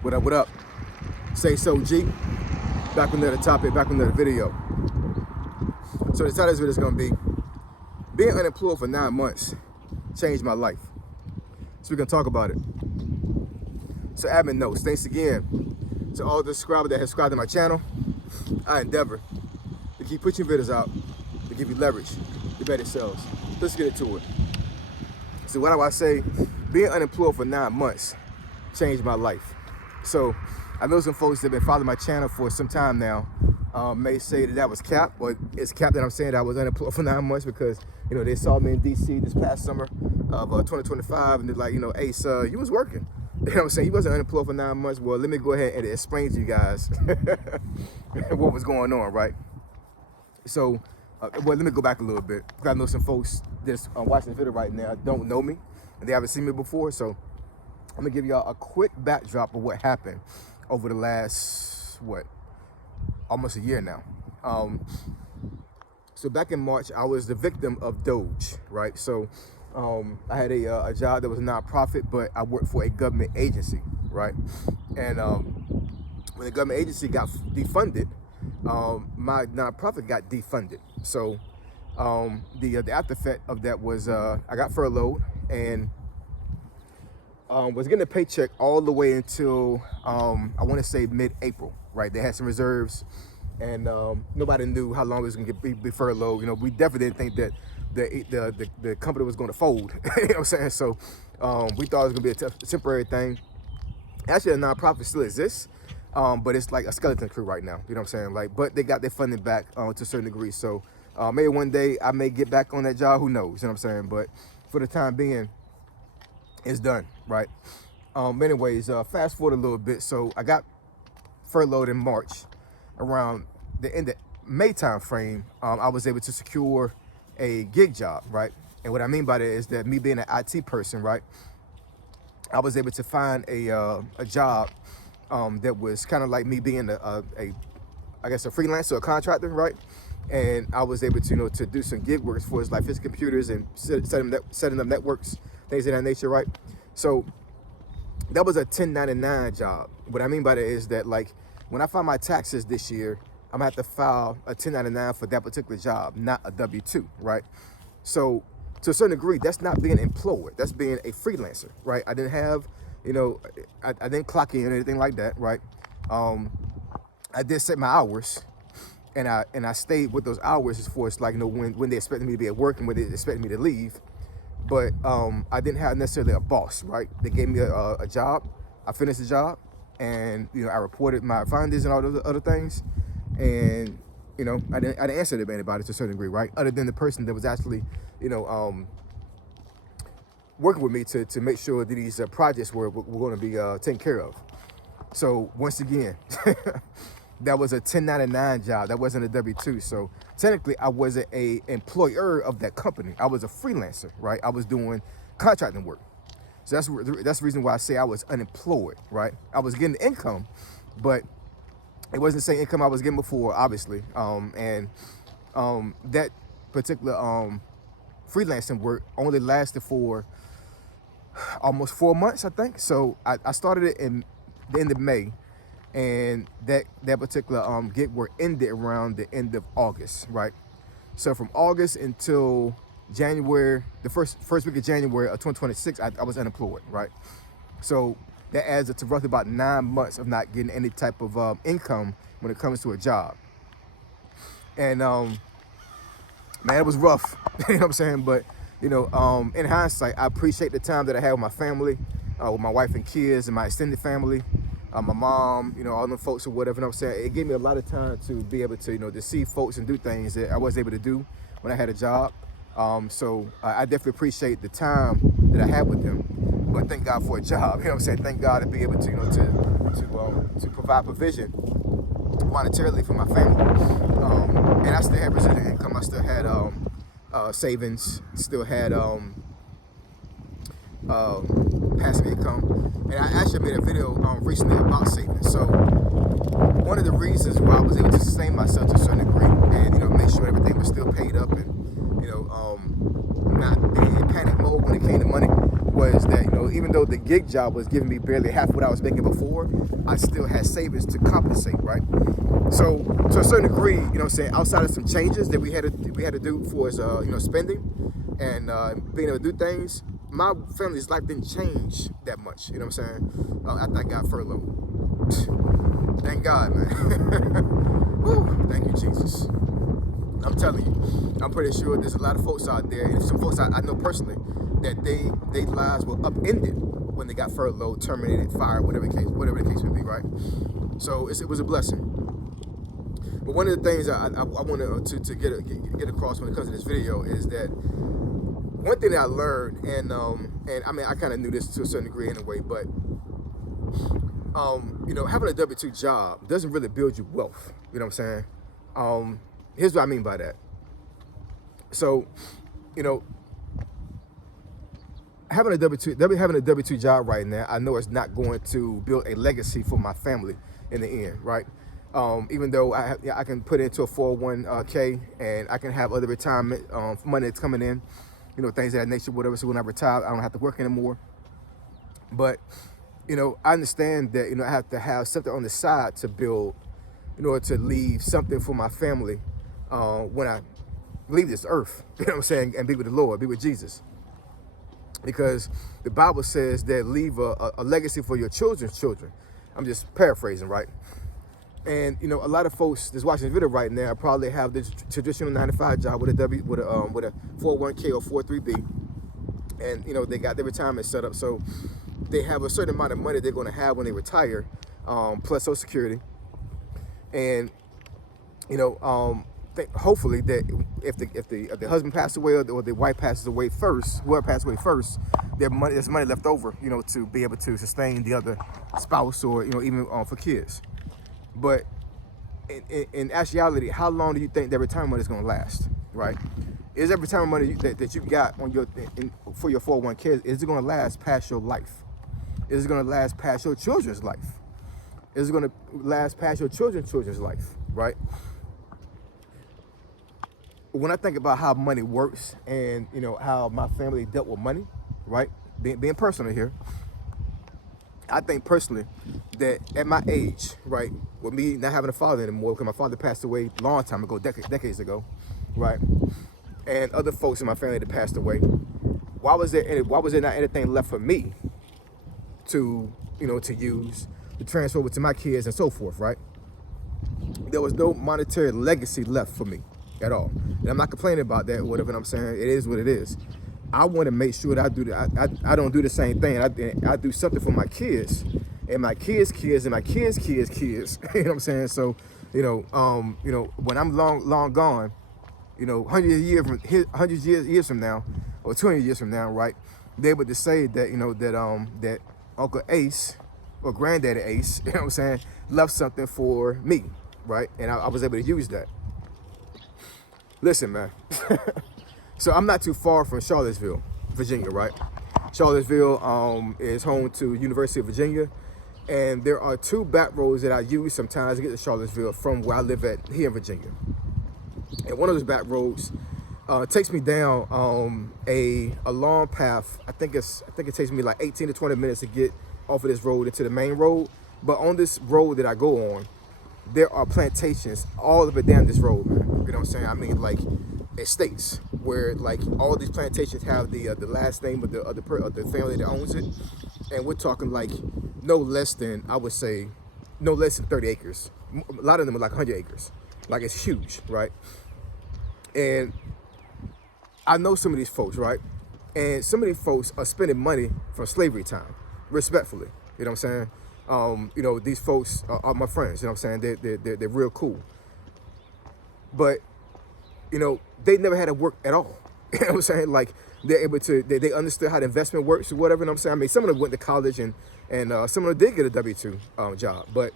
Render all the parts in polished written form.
What up, what up? Say so, G. Back with another topic, back with another video. So the title of this video is going to be, being unemployed for 9 months changed my life. So we're going to talk about it. So admin notes, thanks again to all the subscribers that have subscribed to my channel. I endeavor to keep pushing videos out to give you leverage to better sales. Let's get into it. So what do I say? Being unemployed for 9 months changed my life. So I know some folks that have been following my channel for some time now may say that was cap, but it's cap that I'm saying that I was unemployed for 9 months because, you know, they saw me in DC this past summer of 2025 and they're like, you know, Ace, you was working. You know what I'm saying? You wasn't unemployed for 9 months. Well, let me go ahead and explain to you guys what was going on, right? So, well, let me go back a little bit. I know some folks that's watching this video right now don't know me and they haven't seen me before. So I'm gonna give y'all a quick backdrop of what happened over the last, almost a year now. So back in March, I was the victim of Doge, right? So I had a job that was a nonprofit, but I worked for a government agency, right? And when the government agency got defunded, my nonprofit got defunded. So the after effect of that was I got furloughed and was getting a paycheck all the way until I want to say mid-April, right? They had some reserves, and nobody knew how long it was going to be furloughed. You know, we definitely didn't think that the company was going to fold. You know what I'm saying? So we thought it was going to be a temporary thing. Actually, a nonprofit still exists, but it's like a skeleton crew right now. You know what I'm saying? Like, but they got their funding back to a certain degree. So maybe one day I may get back on that job. Who knows? You know what I'm saying? But for the time being, it's done, right? Anyways, fast forward a little bit. So I got furloughed in March. Around the end of May time frame, I was able to secure a gig job, right? And what I mean by that is that me being an IT person, right, I was able to find a job that was kind of like me being I guess a freelancer, a contractor, right? And I was able to, you know, to do some gig work for like fixing computers and setting up networks, things of that nature, right? So that was a 1099 job. What I mean by that is that, like, when I file my taxes this year, I'm gonna have to file a 1099 for that particular job, not a W-2, right? So to a certain degree, that's not being employed. That's being a freelancer, right? I didn't have, you know, I didn't clock in or anything like that, right? I did set my hours, and I stayed with those hours as far as, like, you know, when they expected me to be at work and when they expected me to leave. But I didn't have necessarily a boss, right? They gave me a job. I finished the job, and, you know, I reported my findings and all those other things. And, you know, I didn't answer to anybody to a certain degree, right? Other than the person that was actually, you know, working with me to make sure that these projects were going to be taken care of. So once again, that was a 1099 job. That wasn't a W-2. So technically, I wasn't a employer of that company. I was a freelancer, right? I was doing contracting work. So that's the reason why I say I was unemployed, right? I was getting income, but it wasn't the same income I was getting before, obviously. That particular freelancing work only lasted for almost 4 months, I think. So I started it in the end of May. And that particular gig work ended around the end of August, right? So from August until January, the first week of January of 2026, I was unemployed, right? So that adds up to roughly about 9 months of not getting any type of income when it comes to a job. And man, it was rough. You know what I'm saying? But, you know, in hindsight, I appreciate the time that I had with my family, with my wife and kids and my extended family. My mom, you know, all them folks or whatever, you know what I'm saying? It gave me a lot of time to be able to, you know, to see folks and do things that I wasn't able to do when I had a job. So I definitely appreciate the time that I had with them. But thank God for a job, you know what I'm saying? Thank God to be able to, you know, to provide provision monetarily for my family. And I still had residual income. I still had savings, still had passive income. And I actually made a video recently about savings. So one of the reasons why I was able to sustain myself to a certain degree and, you know, make sure everything was still paid up and, you know, not being in panic mode when it came to money was that, you know, even though the gig job was giving me barely half what I was making before, I still had savings to compensate, right? So to a certain degree, you know what I'm saying, outside of some changes that we had to do for us, you know, spending and being able to do things, my family's life didn't change that much, you know what I'm saying, after I got furloughed. Thank God, man. Woo, thank you, Jesus. I'm telling you, I'm pretty sure there's a lot of folks out there, and some folks I know personally, that their lives were upended when they got furloughed, terminated, fired, whatever the case may be, right? So it was a blessing. But one of the things I wanted to get across when it comes to this video is that one thing that I learned, and I mean, I kind of knew this to a certain degree anyway, but you know, having a W-2 job doesn't really build you wealth. You know what I'm saying? Here's what I mean by that. So, you know, having a W-2 job right now, I know it's not going to build a legacy for my family in the end, right? Even though I can put it into a 401k and I can have other retirement money that's coming in, you know, things of that nature, whatever. So when I retire, I don't have to work anymore. But, you know, I understand that, you know, I have to have something on the side to build in order to leave something for my family when I leave this earth, you know what I'm saying, and be with the Lord, be with Jesus. Because the Bible says that leave a legacy for your children's children. I'm just paraphrasing, right? And, you know, a lot of folks that's watching this video right now probably have this traditional 9-to-5 job with a 401k or 403b, and, you know, they got their retirement set up, so they have a certain amount of money they're going to have when they retire, plus Social Security, and, you know, hopefully that if the husband passed away or the wife passes away first, whoever passed away first, there's money left over, you know, to be able to sustain the other spouse or, you know, even for kids. But in actuality, how long do you think that retirement money is going to last, right? Is that retirement money that you got on for your 401k, is it going to last past your life? Is it going to last past your children's life? Is it going to last past your children's life, right? When I think about how money works and, you know, how my family dealt with money, right? Being personal here, I think personally that at my age, right, with me not having a father anymore, because my father passed away a long time ago, decades ago, right, and other folks in my family that passed away, why was there not anything left for me to, you know, to use, to transfer over to my kids and so forth, right? There was no monetary legacy left for me at all. And I'm not complaining about that or whatever. I'm saying it is what it is. I want to make sure that I do that. I don't do the same thing. I do something for my kids and my kids' kids and my kids' kids' kids. You know what I'm saying? So, you know, when I'm long gone, you know, 100 years from now, or 200 years from now, right? They able to say that, you know, that Uncle Ace or Granddaddy Ace, you know what I'm saying, left something for me, right? And I was able to use that. Listen, man. So I'm not too far from Charlottesville, Virginia, right? Charlottesville is home to University of Virginia, and there are 2 back roads that I use sometimes to get to Charlottesville from where I live at here in Virginia. And one of those back roads takes me down a long path. I think it takes me like 18 to 20 minutes to get off of this road into the main road. But on this road that I go on, there are plantations all the way down this road, man. You know what I'm saying? I mean, like estates where like all these plantations have the last name of the family that owns it, and we're talking like no less than 30 acres. A lot of them are like 100 acres. Like, it's huge, right? And I know some of these folks, right? And some of these folks are spending money from slavery time, respectfully. You know what I'm saying? You know, these folks are my friends. You know what I'm saying? They're real cool. But, you know, they never had to work at all. You know what I'm saying? Like, they're able to, they understood how the investment works or whatever. You know what I'm saying? I mean, some of them went to college and some of them did get a W-2 job. But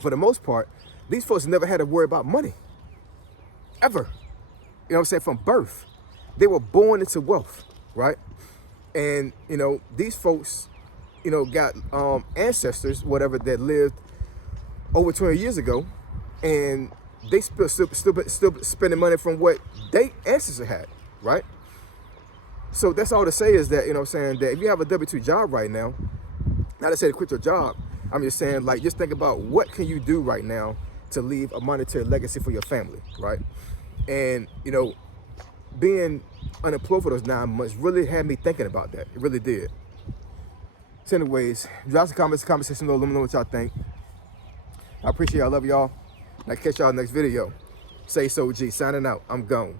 for the most part, these folks never had to worry about money. Ever. You know what I'm saying? From birth. They were born into wealth, right? And, you know, these folks, you know, got ancestors, whatever, that lived over 20 years ago, and they still spending money from what they ancestors had, right? So that's all to say is that, you know what I'm saying, that if you have a W-2 job right now, not to say to quit your job, I'm just saying, like, just think about what can you do right now to leave a monetary legacy for your family, right? And, you know, being unemployed for those 9 months really had me thinking about that. It really did. So anyways, drop some comments, comment section below. Let me know what y'all think. I appreciate y'all. I love y'all. And I'll catch y'all next video. Say so, G. Signing out. I'm gone.